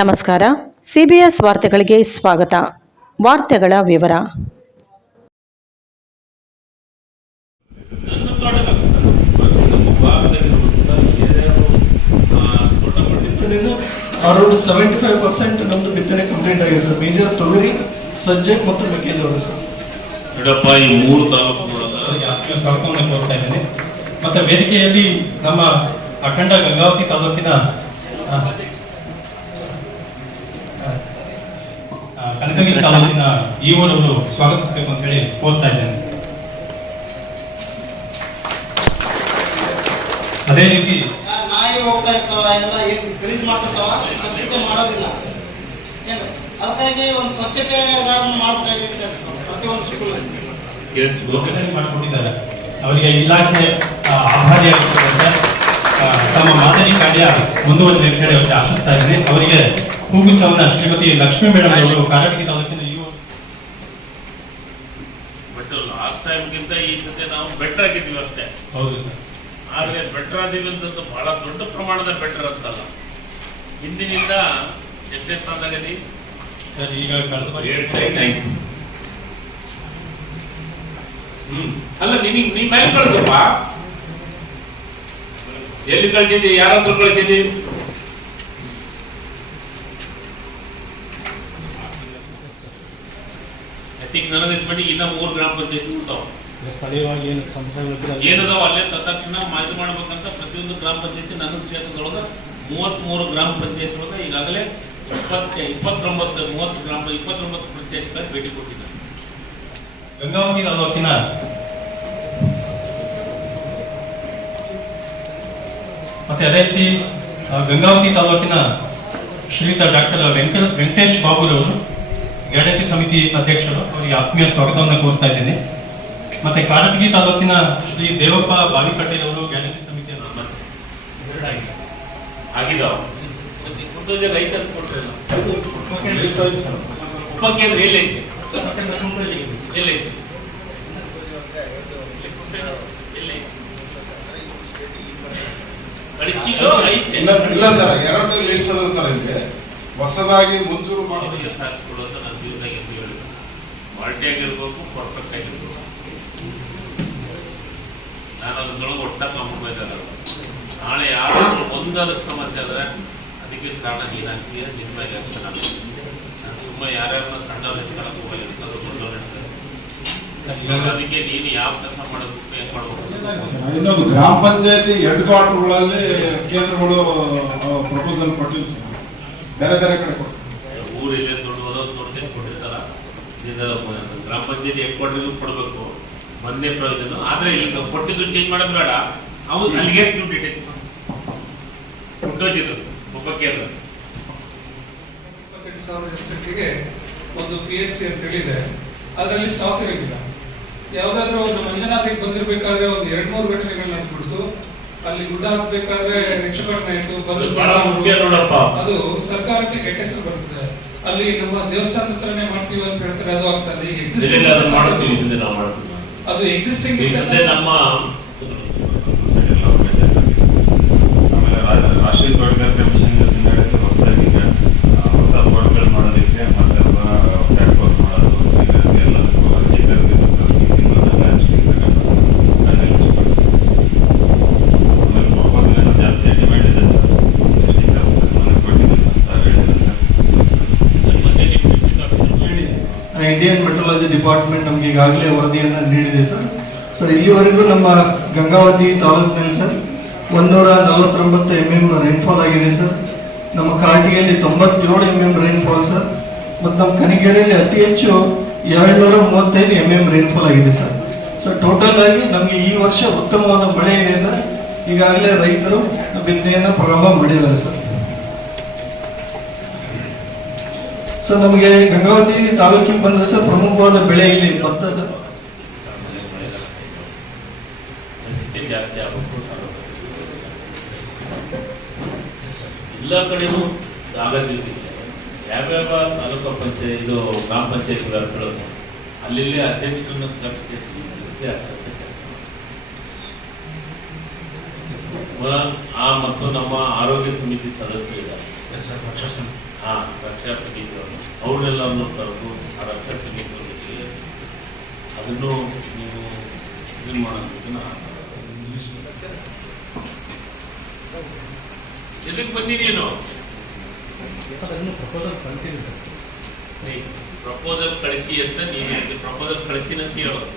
ನಮಸ್ಕಾರ. ಸಿಬಿಎಸ್ ವಾರ್ತೆಗಳಿಗೆ ಸ್ವಾಗತ. ವಾರ್ತೆಗಳ ವಿವರ. ಅರೌಂಡ್ 75% ನಮ್ದು ಬಿತ್ತನೆ ಕಂಪ್ಲೀಟ್ ಆಗಿದೆ ಸರ್. ಮೇಜರ್ ತೊಗರಿ, ಸಜ್ಜೆ ಮತ್ತು ಮೆಕ್ಕೆಜೋಳ ಸರ್. ಯಡಪ್ಪ ಈ ಮೂರು ತಾಲೂಕುಗಳನ್ನು ಕೋರ್ತಾ ಇದ್ದೇನೆ. ಮತ್ತೆ ವೇದಿಕೆಯಲ್ಲಿ ನಮ್ಮ ಅಖಂಡ ಗಂಗಾವತಿ ತಾಲೂಕಿನ ಕನಕಗಿರಿ ತಾಲೂಕಿನ ಇಒರವರು ಸ್ವಾಗತಿಸಬೇಕು ಅಂತ ಹೇಳಿ ಕೋರ್ತಾ ಇದ್ದೇನೆ. ಅದೇ ರೀತಿ ನಾಯಿ ಹೋಗ್ತಾ ಇರ್ತಾವ ಎಲ್ಲ ಗಲೀಜ್ ಮಾಡ್ತಿರ್ತಾವ, ಸ್ವಚ್ಛತೆ ಮಾಡೋದಿಲ್ಲ. ಅದಕ್ಕಾಗಿ ಒಂದು ಸ್ವಚ್ಛತೆ ಮಾಡ್ಬೇಕಾಗಿತ್ತು ಪ್ರತಿಯೊಂದು ಸ್ಕೂಲ್ ಲೋಕಸಭೆ ಮಾಡಿಕೊಂಡಿದ್ದಾರೆ. ಅವರಿಗೆ ಇಲಾಖೆ ಆಭಾರಿಯಾಗಿರ್ತದೆ. ತಮ್ಮ ಮಾದರಿ ಕಾರ್ಯ ಮುಂದುವರೆದ ಕಡೆ ಆಶಿಸ್ತಾ ಇದ್ದೀನಿ. ಅವರಿಗೆ ಹೂಗುಚ್ಛವನ್ನ ಶ್ರೀಮತಿ ಲಕ್ಷ್ಮೀ ಮೇಡಮ್ ಅವರು ಕಾರಟಗಿ ತಾಲೂಕಿನ ಬಟ್ ಲಾಸ್ಟ್ ಟೈಮ್ಗಿಂತ ಈ ಸತಿ ನಾವು ಬೆಟರ್ ಆಗಿದ್ದೀವಿ ಅಷ್ಟೇ. ಹೌದು ಸರ್. ಆದ್ರೆ ಬೆಟರ್ ಆದೀವಿ ಅಂತಂದು ಬಹಳ ದೊಡ್ಡ ಪ್ರಮಾಣದ ಬೆಟರ್ ಅಂತಲ್ಲ. ಹಿಂದಿನಿಂದ ಎಷ್ಟೇ ಸ್ಥಾನದಾಗದಿ ಸರ್. ಈಗ ಕಳೆದ ಅಲ್ಲ ನೀ ಮೇಲೆ ಕಳ್ಸಪ್ಪ. ಎಲ್ಲಿ ಕಳ್ಸಿದ್ದಿ? ಯಾರಾದ್ರೂ ಕಳ್ಸಿದ್ದಿ? ನನಗೆ ಬಿಟ್ಟು ಇನ್ನ 3 ಗ್ರಾಮ ಪಂಚಾಯತ್ ಇರ್ತಾವ. ಸ್ಥಳೀಯವಾಗಿ ಏನು ಸಮಸ್ಯೆಗಳು ಏನದಾವ ಅಲ್ಲೇ ತಕ್ಷಣ ಇದು ಮಾಡ್ಬೇಕಂತ ಪ್ರತಿಯೊಂದು ಗ್ರಾಮ ಪಂಚಾಯತಿ ನನ್ನ ಕ್ಷೇತ್ರದೊಳಗ 33 ಗ್ರಾಮ ಪಂಚಾಯತ್ ಒಳಗ ಈಗಾಗಲೇ 29 ಪಂಚಾಯತ್ ಭೇಟಿ ಕೊಟ್ಟಿದ್ದಾರೆ. ಗಂಗಾವತಿ ತಾಲೂಕಿನ ಮತ್ತೆ ಅದೇ ರೀತಿ ಗಂಗಾವತಿ ತಾಲೂಕಿನ ಶ್ರೀಯುತ ಡಾಕ್ಟರ್ ವೆಂಕಟೇಶ್ ಬಾಬುರವರು ಗಣತಿ ಸಮಿತಿ ಅಧ್ಯಕ್ಷರು, ಅವರಿಗೆ ಆತ್ಮೀಯ ಸ್ವಾಗತವನ್ನು ಕೋರ್ತಾ ಇದ್ದೇನೆ. ಮತ್ತೆ ಕಾರಟಗಿ ತಾಲೂಕಿನ ಶ್ರೀ ದೇವಪ್ಪ ಬಾವಿಕಟ್ಟೆಯವರು ಗಣತಿ ಸಮಿತಿಯ ಆಗಿದಾವ. ರೈತ ಉಪಕೇಂದ್ರ ಎಲ್ಲೈತೆ? ಎಲ್ಲೈತೆ? ಇಲ್ಲ ಸರ್, 2 ಲಿಸ್ಟ್ ಅದ ಸರ್. ಇಲ್ಲಿ ಹೊಸದಾಗಿ ಮಂಜೂರು ಮಾಡೋದಕ್ಕೆ ಸಾಧಿಸ್ಕೊಡೋದು ನನ್ನ ಜೀವನದಾಗ ಎಂದು ಹೇಳಿದ್ರು. ಕ್ವಾಲಿಟಿ ಆಗಿರ್ಬೇಕು, ಪರ್ಫೆಕ್ಟ್ ಆಗಿರ್ಬೇಕು. ನಾನು ಅದ್ರೊಳಗೆ ಒಟ್ಟ ಕಾಂಪ್ರಮೈಸ್ ಆಗಲ್ಲ. ನಾಳೆ ಯಾರಾದ್ರೂ ಒಂದದಕ್ಕೆ ಸಮಸ್ಯೆ ಆದ್ರೆ ಅದಕ್ಕೆ ಕಾರಣ ನೀನಾಗ್ತೀಯ, ನಿನ್ನ ಮೇಲೆ ಆಕ್ಷನ್ ಆಗುತ್ತೆ. ನಾನು ಸುಮ್ಮನೆ ಯಾರ್ಯಾರನ್ನ ಸಣ್ಣ ವಯಸ್ಸಿಗೆ ಹೋಗಿರ್ತಾರೆ, ದೊಡ್ಡವ್ರು ಇರ್ತಾರೆ. ಅದಕ್ಕೆ ನೀನು ಯಾವ ಕೆಲಸ ಮಾಡಬೇಕು, ಹೆಂಗ್ ಮಾಡ್ಬೇಕು. ಇನ್ನೊಂದು ಗ್ರಾಮ ಪಂಚಾಯತಿ ಹೆಡ್ ಕ್ವಾರ್ಟರ್ಗಳಲ್ಲಿ ಕೇಂದ್ರಗಳು ಪ್ರಪೋಸಲ್ ಕೊಟ್ಟಿಲ್ಲ ಸರ್. ಬೇರೆ ಬೇರೆ ಕಡೆ ಊರಿಲ್ಲೇ ದೊಡ್ಡದೇ ಕೊಟ್ಟಿರ್ತಾರ. ಗ್ರಾಮ ಪಂಚಾಯತಿ ಹೆಡ್ ಕ್ವಾರ್ಟರ್ ಕೊಡಬೇಕು, ಒಂದೇ ಪ್ರಯೋಜನ. ಆದ್ರೆ ಇಲ್ಲಿ ಕೊಟ್ಟಿದ್ದು ಚೇಂಜ್ ಮಾಡೋದು ಬೇಡ. ಅವ್ರು ಅಲ್ಲಿಗೆ ಕೊಟ್ಟೋಗಿದ್ರು ಉಪಕೇಂದ್ರ 28,000 ಜನಸಂಖ್ಯೆಗೆ ಒಂದು PSC ಅಂತ ಹೇಳಿದೆ. ಅದರಲ್ಲಿ ಸ್ಟಾಫ್ ಇರಲಿಲ್ಲ. ಯಾವ್ದಾದ್ರು ಒಂದು ಮಂಜುನಾಥಿಗೆ ಬಂದಿರ್ಬೇಕಾದ್ರೆ ಒಂದು 2-3 ಘಟನೆಗಳನ್ನ ಹಾಕ್ಬಿಡ್ತು. ಅಲ್ಲಿ ಗುಡ್ಡ ಹಾಕ್ಬೇಕಾದ್ರೆ ಹೆಚ್ಚು ಕಡಿಮೆ ಆಯ್ತು. ಅದು ಸರ್ಕಾರಕ್ಕೆ ಕೆಟ್ಟ ಹೆಸರು ಬರ್ತದೆ. ಅಲ್ಲಿ ನಮ್ಮ ದೇವಸ್ಥಾನ ಹತ್ರನೇ ಮಾಡ್ತೀವಿ ಅಂತ ಹೇಳ್ತಾರೆ, ಅದು ಆಗ್ತದೆ. ಈಗ ಅದು ಎಕ್ಸಿಸ್ಟಿಂಗ್ ನಮ್ಮ ರಾಷ್ಟ್ರೀಯ ತೋಟಗಾರಿಕೆ ಮಿಷನ್ ಯೋಜನೆ ಹೊಸದಾಗಿ ಹೊಸ ತೋಟಗಳು ಮಾಡೋದಕ್ಕೆ ಮತ್ತೆ ಪ್ಲಾಟ್ಫಾರ್ಮ್ ಮಾಡೋದು ಎಲ್ಲದಕ್ಕೂ ಅರ್ಜಿ ಕರೆದಿದ್ದು ಆಮೇಲೆ ಪ್ರಪೋಸಲ್ ಜಾಸ್ತಿ ಡಿಮ್ಯಾಂಡ್ ಇದೆ ಸರ್. ಕೊಟ್ಟಿದೆ ಅಂತ ಇಂಡಿಯನ್ ಮೆಟ್ರಾಲಜಿ ಡಿಪಾರ್ಟ್ಮೆಂಟ್ ನಮ್ಗೆ ಈಗಾಗಲೇ ವರದಿಯನ್ನು ನೀಡಿದೆ ಸರ್. ಇಲ್ಲಿವರೆಗೂ ನಮ್ಮ ಗಂಗಾವತಿ ತಾಲೂಕಿನಲ್ಲಿ ಸರ್ 149 mm ರೈನ್ಫಾಲ್ ಆಗಿದೆ ಸರ್. ನಮ್ಮ ಕಾರಟಗಿಯಲ್ಲಿ 97 mm ರೈನ್ಫಾಲ್ ಸರ್. ಮತ್ತು ನಮ್ಮ ಕನಿಗೇರಿಯಲ್ಲಿ ಅತಿ ಹೆಚ್ಚು 235 mm ರೈನ್ಫಾಲ್ ಆಗಿದೆ ಸರ್. ಟೋಟಲ್ ಆಗಿ ನಮಗೆ ಈ ವರ್ಷ ಉತ್ತಮವಾದ ಮಳೆ ಇದೆ ಸರ್. ಈಗಾಗಲೇ ರೈತರು ಬಿತ್ತನೆಯನ್ನು ಪ್ರಾರಂಭ ಮಾಡಿದ್ದಾರೆ ಸರ್. ನಮಗೆ ಗಂಗಾವತಿ ತಾಲೂಕಿಗೆ ಬಂದ್ರೆ ಸರ್ ಪ್ರಮುಖವಾದ ಬೆಳೆ ಇಲ್ಲಿ ಭತ್ತ ಸರ್. ಜಾಸ್ತಿ ಆಗಬೇಕು. ಎಲ್ಲ ಕಡೆನೂ ಆಗದಿಲ್ಲ. ಯಾವ್ಯಾವ ತಾಲೂಕಾ ಪಂಚಾಯತ್ ಇದು ಗ್ರಾಮ ಪಂಚಾಯತ್ ವ್ಯಾಪ್ತಿಗಳನ್ನು ಅಲ್ಲಿ ಅಧ್ಯಕ್ಷರನ್ನು ಮತ್ತು ನಮ್ಮ ಆರೋಗ್ಯ ಸಮಿತಿ ಸದಸ್ಯರಿದ್ದಾರೆ. ರಕ್ಷಾ ಸಮಿತಿಯವರು ಅವ್ರನ್ನೆಲ್ಲರನ್ನು ಕರೆದು ಆ ರಕ್ಷಾ ಸಮಿತಿಯವ್ರ ಜೊತೆಗೆ ಅದನ್ನು ನೀವು ಇದನ್ನು ಮಾಡೋದನ್ನ ಎಲ್ಲಿಗೆ ಬಂದಿದೆಯೇನು ಪ್ರಪೋಸಲ್ ಕಳಿಸಿ ಅಂತ ನೀವು ಪ್ರಪೋಸಲ್ ಕಳಿಸಿನಂತ ಹೇಳೋದು.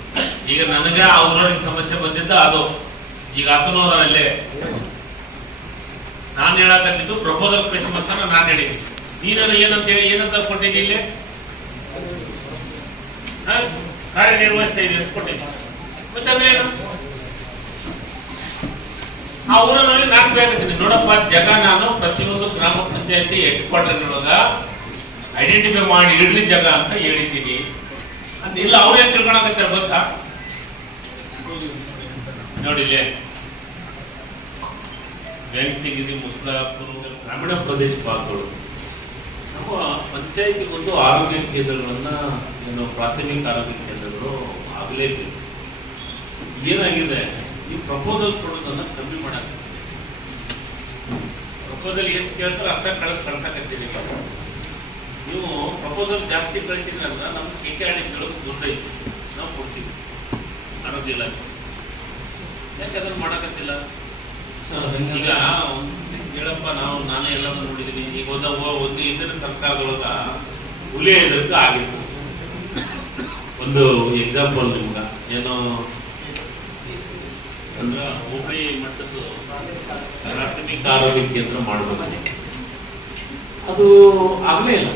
ಈಗ ನನಗ ಅವ್ರವ್ರಿಗೆ ಸಮಸ್ಯೆ ಬಂದಿದ್ದ ಅದು ಈಗ ಅಲ್ಲೇ ನಾನು ಹೇಳಕತ್ತಿದ್ದು ಪ್ರಪೋಸಲ್ ಕಳಿಸಿ ಅಂತ ನಾನು ಹೇಳಿದ್ದೀನಿ. ನೀನು ಏನಂತ ಕೊಟ್ಟಿದ್ದೀನಿ ಇಲ್ಲಿ ಕಾರ್ಯನಿರ್ವಹಿಸ್ತಾ ಇದೆ ಅಂತ ಕೊಟ್ಟಿದ್ದೀನಿ. ಮತ್ತೆ ಅಂದ್ರೆ ಏನು ಆ ಊರಲ್ಲಿ ನಾನು ಕೇಳ್ತೀನಿ, ನೋಡಪ್ಪ ಜಗ ನಾನು ಪ್ರತಿಯೊಂದು ಗ್ರಾಮ ಪಂಚಾಯತಿ ಹೆಡ್ ಕ್ವಾರ್ಟರ್ನೊಳಗ ಐಡೆಂಟಿಫೈ ಮಾಡಿ ಇಡ್ಲಿ ಜಾಗ ಅಂತ ಹೇಳಿದ್ದೀನಿ ಅಂತ. ಇಲ್ಲ ಅವ್ರೇ ತಿಳ್ಕೊಳಕತ್ತಾರ ಗೊತ್ತಾ ನೋಡಿಲ್ಲೇ ಬ್ಯಾಂಕಿಗಿರಿ ಮುಸ್ಲಾಪುರ ಗ್ರಾಮೀಣ ಪ್ರದೇಶ ಭಾಗಗಳು ನಮ್ಮ ಪಂಚಾಯತಿಗೊಂದು ಆರೋಗ್ಯ ಕೇಂದ್ರಗಳನ್ನ ಪ್ರಾಥಮಿಕ ಆರೋಗ್ಯ ಕೇಂದ್ರಗಳು ಆಗಲೇಬೇಕು. ಏನಾಗಿದೆ ಈ ಪ್ರಪೋಸಲ್ ಕೊಡೋದನ್ನ ಕಮ್ಮಿ ಮಾಡಕ್ಕೆ ಪ್ರಪೋಸಲ್ ಎಷ್ಟು ಕೇಳ್ತಾರೆ ಅಷ್ಟ ಕಳ್ಸಕತ್ತೀರಿ. ನೀವು ಪ್ರಪೋಸಲ್ ಜಾಸ್ತಿ ಕಳಿಸಿದ್ರೆ ಅಂದ್ರೆ ನಮ್ಮ KKRD ದುಡ್ಡು ಐತಿ, ನಾವು ಕೊಡ್ತೀವಿ ಆರೋಗ್ಯ ಇಲಾಖೆ. ಯಾಕೆ ಅದನ್ನು ಮಾಡಕತ್ತಿಲ್ಲ? ಈಗ ಹೇಳಪ್ಪ ನಾನೇ ಎಲ್ಲರೂ ನೋಡಿದ್ದೀನಿ. ಈಗ ಒಂದು ಹಿಂದಿನ ಸರ್ಕಾರದೊಳಗ ಹುಲಿ ಇದಕ್ಕೆ ಆಗಿತ್ತು. ಒಂದು ಎಕ್ಸಾಂಪಲ್ ನಿಮ್ಗ ಏನು ಅಂದ್ರ ಹೋಬಳಿ ಮಟ್ಟದ ಪ್ರಾಥಮಿಕ ಆರೋಗ್ಯ ಕೇಂದ್ರ ಮಾಡಬೇಕು, ಅದು ಆಗಲೇ ಇಲ್ಲ.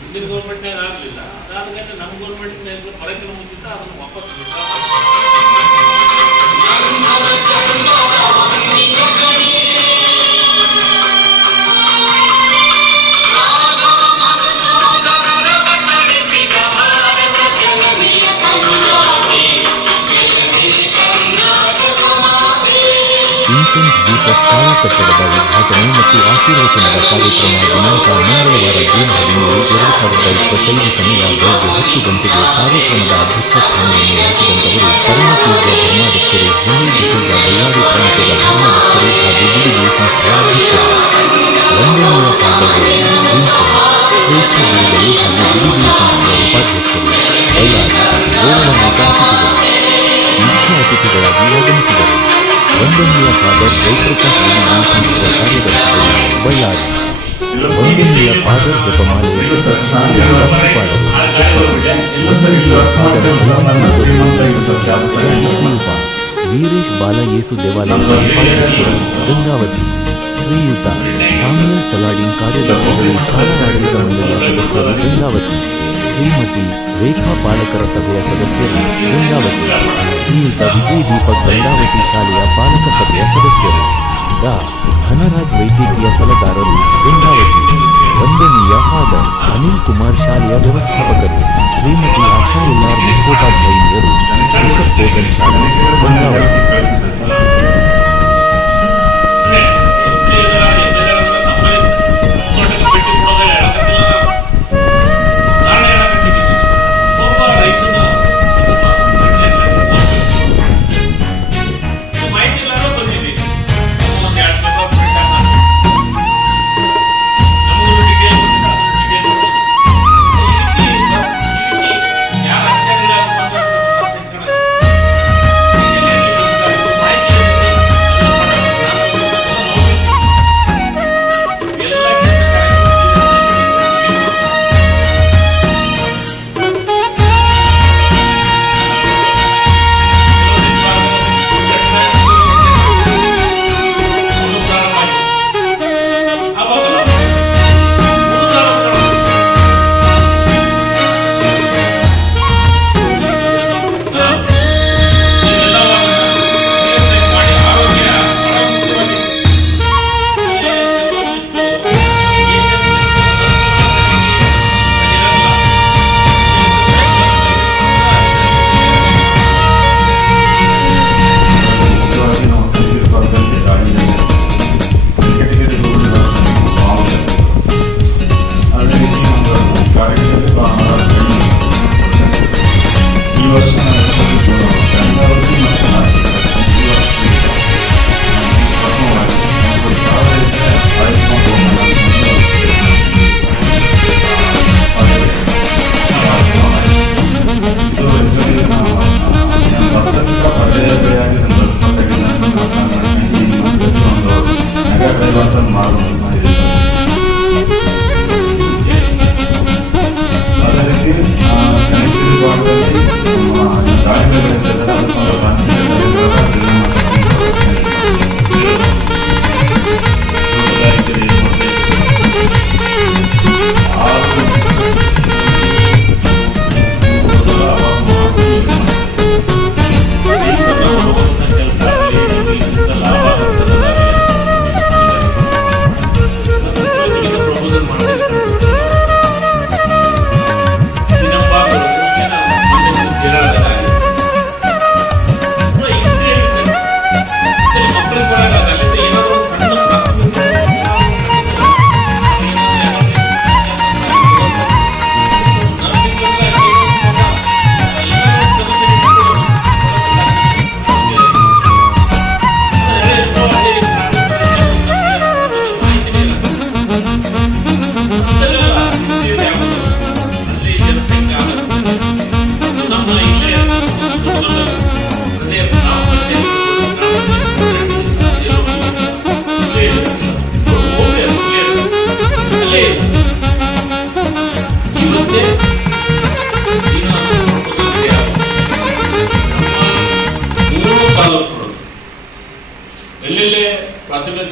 ಹಿಂದಿನ ಗೌರ್ಮೆಂಟ್ನಾಗ ಆಗಲಿಲ್ಲ. ಅದಾದ್ಮೇಲೆ ನಮ್ಮ ಗೌರ್ಮೆಂಟ್ನಾಗ ಬರಕಿನ ಮುಂಚಿತ ಅದನ್ನು ವಾಪಸ್ ಇನ್ಫೆಂಟ್ ಜೀಸಸ್ ಶಾಲಾ ಕಟ್ಟಡದ ಉದ್ಘಾಟನೆ ಮತ್ತು ಆಶೀರ್ವಚನದ ಕಾರ್ಯಕ್ರಮ ದಿನಾಂಕ ಮಂಗಳವಾರ ಜೂನ್ 17, 2025 ಸಮಯ ಬೆಳಗ್ಗೆ 10 ಗಂಟೆಗೆ. ಕಾರ್ಯಕ್ರಮದ ಅಧ್ಯಕ್ಷ ಸ್ಥಾನವನ್ನು ವಹಿಸಿದಂತವರು ಪರಮಪೂಜ್ಯ ಧರ್ಮಾಧ್ಯಕ್ಷರು ಹೆನ್ರಿ ಡಿಸೋಜ ಬಳ್ಳಾರಿ ಪ್ರಾಂತ್ಯದ ಧರ್ಮಾಧ್ಯಕ್ಷರು ಹಾಗೂ ಬಿಡಿಗೆ ಸಂಸ್ಥೆಯ ಅಧ್ಯಕ್ಷರು. ವಂದನೀಯ ಪಾದಗಳು ಶ್ರೇಷ್ಠ ಗುರುಗಳು ಹಾಗೂ ಬಿಡಿಗೆ ಸಂಸ್ಥೆಯ ಉಪಾಧ್ಯಕ್ಷರು ಬಳ್ಳಾರಿ ಗೌರವಾನ್ವಿತ ಅತಿಥಿಗಳು ಮುಖ್ಯ ಅತಿಥಿಗಳಾಗಿ ಆಗಮಿಸಿದರು. ವಂದನೀಯ ಫಾದರ್ ಜಯಪ್ರಕಾಶ್ ಬಿಡಿಗೆ ಸಂಸ್ಥೆಯ ಕಾರ್ಯದರ್ಶಿಗಳು ಬಳ್ಳಾರಿ. ವಂದನೀಯ ಫಾದರ್ ಜಪಮಾಲೆ ವೀರೇಶ್ ಬಾಲಯೇಸು ದೇವಾಲಯದ ಉಪಾಧ್ಯಕ್ಷರು ಗಂಗಾವತಿ. ಶ್ರೀಯುತ ಸಾಮ್ಯಲ್ ಸಲಾಡಿನ್ ಕಾರ್ಯದರ್ಶಿಗಳು ಶಾಲಾ ಆಡಳಿತ ಮಂಡಳಿಯ ಸದಸ್ಯರು ಗಂಗಾವತಿ. ಶ್ರೀಮತಿ ರೇಖಾ ಪಾಲಕರ ಸಭೆಯ ಸದಸ್ಯರು ಗಂಗಾವತಿ. ಶ್ರೀಯುತ ವಿಜಯ್ ದೀಪಕ್ ಗಂಗಾವತಿ ಶಾಲೆಯ ಪಾಲಕ ಸಭೆಯ ಸದಸ್ಯರು. ಧನರಾಜ್ ವೈದ್ಯಕೀಯ ಸಲಹೆಗಾರರು ಗಂಗಾವತಿ. ವಂದನೀಯ ಫಾದರ್ ಅನಿಲ್ ಕುಮಾರ್ ಶಾಲೆಯ ವ್ಯವಸ್ಥಾಪಕರು. ಶ್ರೀಮತಿ ಆಶಾ ಎಲ್ಆರ್ ಮುಖ್ಯೋಪಾಧ್ಯಾಯಿನಿಯರು ಬಿಷಪ್ ಕೋಟನ್ ಶಾಲಾ ಗಂಗಾವತಿ.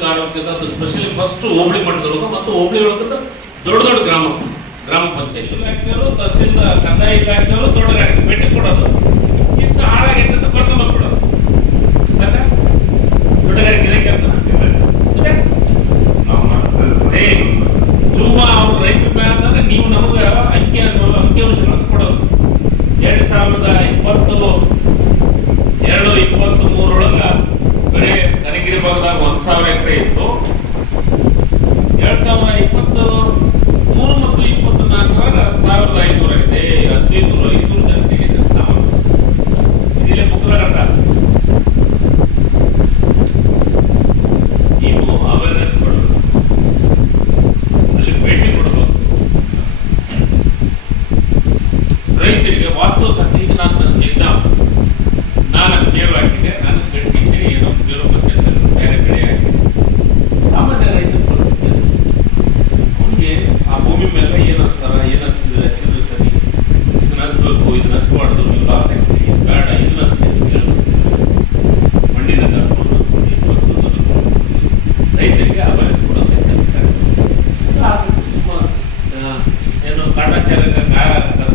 ಕಾರಣಕ್ಕಿಂತ ಅದು ಸ್ಪೆಷಲಿ ಫಸ್ಟ್ ಹೋಬಳಿ ಮಟ್ಟದವರೆಗೂ ಮತ್ತು ಹೋಬಳಿ ಒಳಗಿಂತ ದೊಡ್ಡ ದೊಡ್ಡ ಗ್ರಾಮ ಪಂಚಾಯತ್ ಇಲಾಖೆಯವರು, ತಹಸೀಲ್ದಾರ್, ಕಂದಾಯ ಇಲಾಖೆಯವರು ದೊಡ್ಡ ಗಾಡಿ ಭೇಟಿ ಕೊಡೋದು, ಇಷ್ಟು ಹಾಳಾಗೈತೆ ಅಂತ ಬರ್ಕೊಂಡ್ಬಿಡೋದು. ದೊಡ್ಡ ಗಾಡಿಗೆ ಇದೆ ಕೆಲಸ ನಾವು ಮಾಡಿದ್ರೆ ಸುಮ್ಮ ಅವ್ರು ರೈತ ಅಂತಂದ್ರೆ ನೀವು ನಮಗೆ ಅಂಕಿಅಂಶಗಳನ್ನು ಕೊಡೋದು. 2022-23 ಬರೀ ಕನಗಿರಿ ಭಾಗದಾಗ 1000 ಎಕರೆ ಇತ್ತು. 2023 ಮತ್ತು 24 1500 ಆಗಿದೆ. 1500 ಜಾಸ್ತಿ ಇದೆ. ಇದಿಲ್ಲೇ ಮುಖದಘಟ್ಟ. ನೀವು ಅವೇರ್ನೆಸ್ ಕೊಡೋದು, ಅಲ್ಲಿ ಭೇಟಿ ಕೊಡೋದು, ರೈತರಿಗೆ ವಾಸ್ತವ ಸತ್ಯ. ಈಗ ನಾನು ಎಕ್ಸಾಮ್ ನಾನು ಕೇಳು ಹಾಕಿದ್ದೆ, ನಾನು ಕಟ್ಟಿದ್ದೀನಿ, ಏನೋ ಬೇರೆ ಬೇರೆ ಕಡೆ ಆಗಿದೆ. ಸಾಮಾನ್ಯ ರೈತರ ಪರಿಸ್ಥಿತಿ ಅವ್ರಿಗೆ ಆ ಭೂಮಿ ಮೇಲೆ ಏನ್ ಹಚ್ತಿದ್ರೆ ಹಚ್ಚಿದ್ರೆ ಸರಿ, ಇದನ್ನ ಹಚ್ಬೇಕು, ಇದನ್ನ ಹಚ್ಬಾರ್ದು, ನೀವು ಲಾಸ್ ಆಗ್ತೀರಿ, ಬೇಡ, ಇದನ್ನ ಹಚ್ತೀರಿ ಮಣ್ಣಿನ ರೈತರಿಗೆ ಅವೇರ್ನೆಸ್ ಕೊಡೋದು ಏನು ಕಾಟಾಚಾರಕ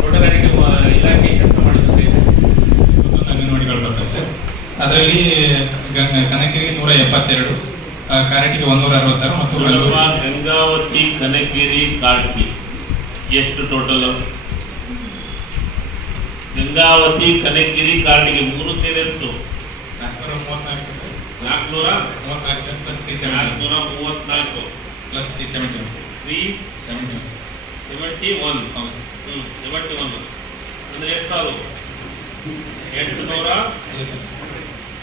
ತೋಟಗಾರಿಕೆ ಇಲಾಖೆ ಕೆಲಸ ಮಾಡಿದ್ರೆ ಅಂಗನವಾಡಿಗಳು ಬರ್ತವೆ ಸರ್. ಅದರಲ್ಲಿ ಕನಕಗಿರಿಗೆ 172, ಕಾರಟಗಿ 166 ಮತ್ತು ಗಂಗಾವತಿ, ಕನಕಗಿರಿ, ಕಾರಟಗಿ ಎಷ್ಟು ಟೋಟಲ್? ಗಂಗಾವತಿ, ಕನಕಗಿರಿ, ಕಾರಟಗಿ 3 ಸೇರಿ ಎಷ್ಟು? 434 ಪ್ಲಸ್ 371 71 ಅಂದ್ರೆ ಎಷ್ಟು?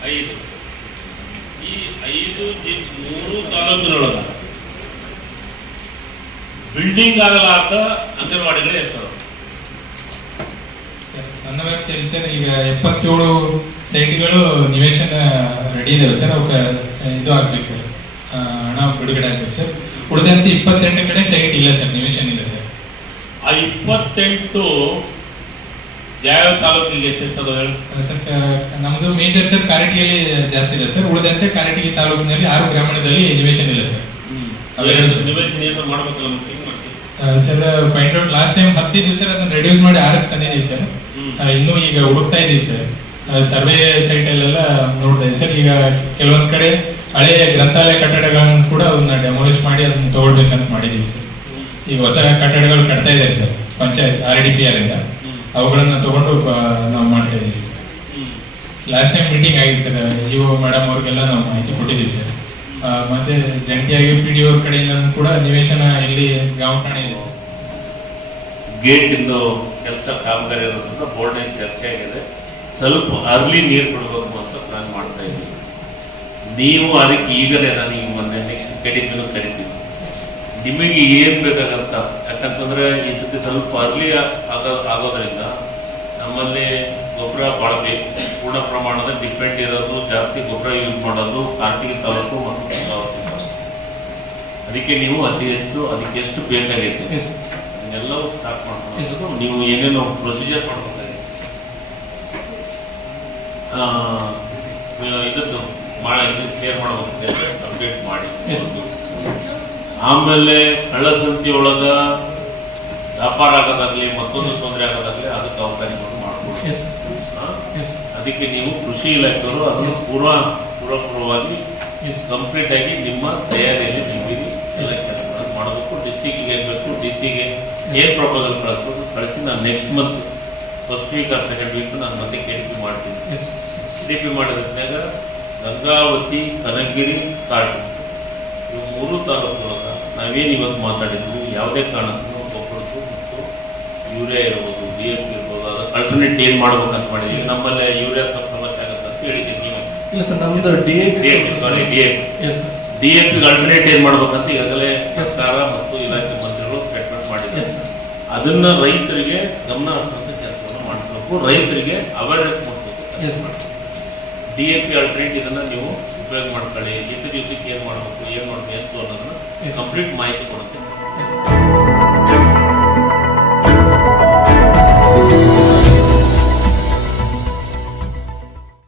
805. ಈ 3 ತಾಲೂಕಿನೊಳಗ ಬಿಲ್ಡಿಂಗ್ ಆಗಲಾರ್ದ ಅಂಗನವಾಡಿಗಳು ಇರ್ತಾವ. ನನ್ನ ವ್ಯಾಪ್ತಿಯಲ್ಲಿ ಸರ್ ಈಗ 77 ಸೈಟ್ಗಳು ನಿವೇಶನ ರೆಡಿ ಇದಾವೆ ಸರ್. ಅವಕ್ಕೆ ಇದು ಆಗ್ಬೇಕು ಸರ್, ಹಣ ಬಿಡುಗಡೆ ಆಗ್ಬೇಕು ಸರ್. ಉಳಿದಂತೆ 28 ಕಡೆ ಸೈಟ್ ಇಲ್ಲ ಸರ್, ನಿವೇಶನ ಇಲ್ಲ ಸರ್. ಆ 28 ಯಾವ ತಾಲೂಕಿಗೆ ಎಷ್ಟಿರ್ತದೆ ಹೇಳಿ ಸರ್? ನಮ್ದು ಮೇಜರ್ ಸರ್ ಕಾರಟಗಿಯಲ್ಲಿ ಜಾಸ್ತಿ ಇದೆ ಸರ್. ಉಳಿದಂತೆ ಕಾರಟಗಿ ತಾಲೂಕಿನಲ್ಲಿ 6 ಗ್ರಾಮೀಣದಲ್ಲಿ ನಿವೇಶನ ಇಲ್ಲ ಸರ್. ನಿವೇಶನ ಏನು ಮಾಡ್ಬೇಕಲ್ಲ ಮತ್ತೆ sir find out last time 10 ದಿವಸ ಅದನ್ನ ರೆಡ್ಯೂಸ್ ಮಾಡಿ 6 ತಂದಿದ್ದೀವಿ ಸರ್. ಇನ್ನೂ ಈಗ ಹುಡುಕ್ತಾ ಇದೀವಿ ಸರ್. ಸರ್ವೆ ಸೈಟ್ ಅಲ್ಲೆಲ್ಲ ನೋಡ್ತಾ ಇದ್ದೀವಿ ಸರ್. ಈಗ ಕೆಲವೊಂದ್ ಕಡೆ ಹಳೆಯ ಗ್ರಂಥಾಲಯ ಕಟ್ಟಡಗಳನ್ನು ಕೂಡ ಅದನ್ನ ಡೆಮೋಲಿಷ್ ಮಾಡಿ ಅದನ್ನ ತಗೊಳ್ಬೇಕಂತ ಮಾಡಿದೀವಿ ಸರ್. ಈಗ ಹೊಸ ಕಟ್ಟಡಗಳು ಕಟ್ತಾ ಇದ್ದಾರೆ ಸರ್ ಪಂಚಾಯತ್ RDPR ಇಂದ. ಅವುಗಳನ್ನ ತಗೊಂಡು ನಾವು ಮಾಡ್ತಾ ಇದೀವಿ ಸರ್. ಲಾಸ್ಟ್ ಟೈಮ್ ಮೀಟಿಂಗ್ ಆಗಿದೆ ಸರ್. ಇಒ ಮೇಡಮ್ ಅವ್ರಿಗೆಲ್ಲ ನಾವು ಮಾಹಿತಿ ಕೊಟ್ಟಿದ್ದೀವಿ ಸರ್. ಮತ್ತೆ ಜಂಟಿಯಾಗಿ PDO ಅವ್ರ ಕಡೆಯಿಂದ ಕೂಡ ನಿವೇಶನ ಇಲ್ಲಿ ಗ್ರಾಮ ಠಾಣೆ ಇದೆ ಸರ್. ಗೇಟ್ ಇಂದು ಕೆಲಸ ಕಾಮಗಾರಿ ಇರೋದ್ರಿಂದ ಬೋರ್ಡ್ ಚರ್ಚೆ ಆಗಿದೆ. ಸ್ವಲ್ಪ ಅರ್ಲಿ ನೀರು ಬಿಡಬೇಕು ಅಂತ ಪ್ಲಾನ್ ಮಾಡ್ತಾ ಇದ್ದೀವಿ. ನೀವು ಅದಕ್ಕೆ ಈಗಲೇ ನಾನು ಈಗ ಮೊನ್ನೆ ನೆಕ್ಸ್ಟ್ ಕಡಿಮೆ ಕರಿತೀವಿ. ನಿಮಗೆ ಏನ್ ಬೇಕಾಗತ್ತ, ಯಾಕಂತಂದ್ರೆ ಈ ಸತಿ ಸ್ವಲ್ಪ ಅರ್ಲಿ ಆಗೋದ್ರಿಂದ ನಮ್ಮಲ್ಲಿ ಗೊಬ್ಬರ ಬಹಳ ಬೇಕು. ಪೂರ್ಣ ಪ್ರಮಾಣದ ಡಿಪೆಂಡ್ ಇರೋದು, ಜಾಸ್ತಿ ಗೊಬ್ಬರ ಯೂಸ್ ಮಾಡೋದು ಕಾರಟಗಿ ತಾಲೂಕು ಮತ್ತು ಗಂಗಾವತಿ ತಾಲೂಕು. ಅದಕ್ಕೆ ನೀವು ಅತಿ ಹೆಚ್ಚು ಅದಕ್ಕೆ ಎಷ್ಟು ಬೇಕಾಗೈತೆ ಅದನ್ನೆಲ್ಲವೂ ಸ್ಟಾರ್ಟ್ ಮಾಡ್ಕೊಂಡು ನೀವು ಏನೇನು ಪ್ರೊಸೀಜರ್ ಮಾಡ್ಬೇಕಾಗಿದೆ. ಇದನ್ನು ಕ್ಲಿಯರ್ ಮಾಡಬೇಕು, ಅಪ್ಡೇಟ್ ಮಾಡಿ. ಆಮೇಲೆ ಕಳ್ಳಸಂತಿ ಒಳಗ ವ್ಯಾಪಾರ ಆಗೋದಾಗ್ಲಿ ಮತ್ತೊಂದು ತೊಂದರೆ ಆಗೋದಾಗ್ಲಿ ಅದಕ್ಕೆ ಅವಕಾಶವನ್ನು ಮಾಡ್ಕೊಡ್ತೀವಿ. ಅದಕ್ಕೆ ನೀವು ಕೃಷಿ ಇಲಾಖೆಯವರು ಅದನ್ನು ಪೂರ್ವಪೂರ್ವವಾಗಿ ಕಂಪ್ಲೀಟ್ ಆಗಿ ನಿಮ್ಮ ತಯಾರಿಯಲ್ಲಿ ನಿಮಗೆ ಮಾಡಬೇಕು. ಡಿಸ್ಟಿಕ್ಗೆ ಬೇಕು, ಡಿಸಿಗೆ ಏನ್ ಪ್ರಪೋಸಲ್ ಕಳಿಸ್ಬೇಕು ಕಳಿಸಿ ನಾನು next month first week or second week ನಾನು ಮತ್ತೆ KDP ಮಾಡ್ತೀನಿ. KDP ಮಾಡಿದ್ಮೇಲೆ ಗಂಗಾವತಿ, ಕನಕಗಿರಿ, ಕಾರಟಗಿ ಇವು 3 ತಾಲೂಕುಗಳಾಗ ನಾವೇನು ಇವತ್ತು ಮಾತಾಡಿದ್ವಿ, ಯಾವುದೇ ಕಾರಣಕ್ಕೂ ಗೊಬ್ಬರದ್ದು ಮತ್ತು ಯೂರಿಯಾ ಇರ್ಬೋದು, DAP ಇರ್ಬೋದು, ಅದಕ್ಕೆ ಅಲ್ಟರ್ನೇಟ್ ಏನ್ ಮಾಡ್ಬೇಕಂತ ಮಾಡಿದ್ವಿ. ನಮ್ಮಲ್ಲಿ ಯೂರಿಯಾ ಸ್ವಲ್ಪ ಸಮಸ್ಯೆ ಆಗುತ್ತೆ ಅಂತ ಹೇಳಿದ್ದೀನಿ. ನೀವು ಇಲ್ಲ ಸರ್, ನಮ್ದು DAP ಅಲ್ಟರ್ನೇಟ್ ಏನ್ ಮಾಡ್ಬೇಕಂತ ಈಗಾಗಲೇ ಸರ್ಕಾರ ಮತ್ತು ಇಲಾಖೆ ಮಂತ್ರಿಗಳು ಸ್ಟೇಟ್ಮೆಂಟ್ ಮಾಡಿದ್ದಾರೆ. ಅದನ್ನ ರೈತರಿಗೆ ಗಮನ ಹರಿಸುವಂತ ಕೆಲಸವನ್ನು ಮಾಡಿಸಬೇಕು, ರೈತರಿಗೆ ಅವೇರ್ನೆಸ್ ಮಾಡಬೇಕು. DAP ಅಲ್ಟರ್ನೇಟ್ ಇದನ್ನ ನೀವು ಉಪಯೋಗ ಮಾಡ್ಕೊಳ್ಳಿ, ಎಷ್ಟು ದಿವಸಕ್ಕೆ ಏನ್ ಮಾಡಬೇಕು, ಏನ್ ಮಾಡಬೇಕು ಅನ್ನೋದನ್ನ ಕಂಪ್ಲೀಟ್ ಮಾಹಿತಿ ಕೊಡುತ್ತೆ.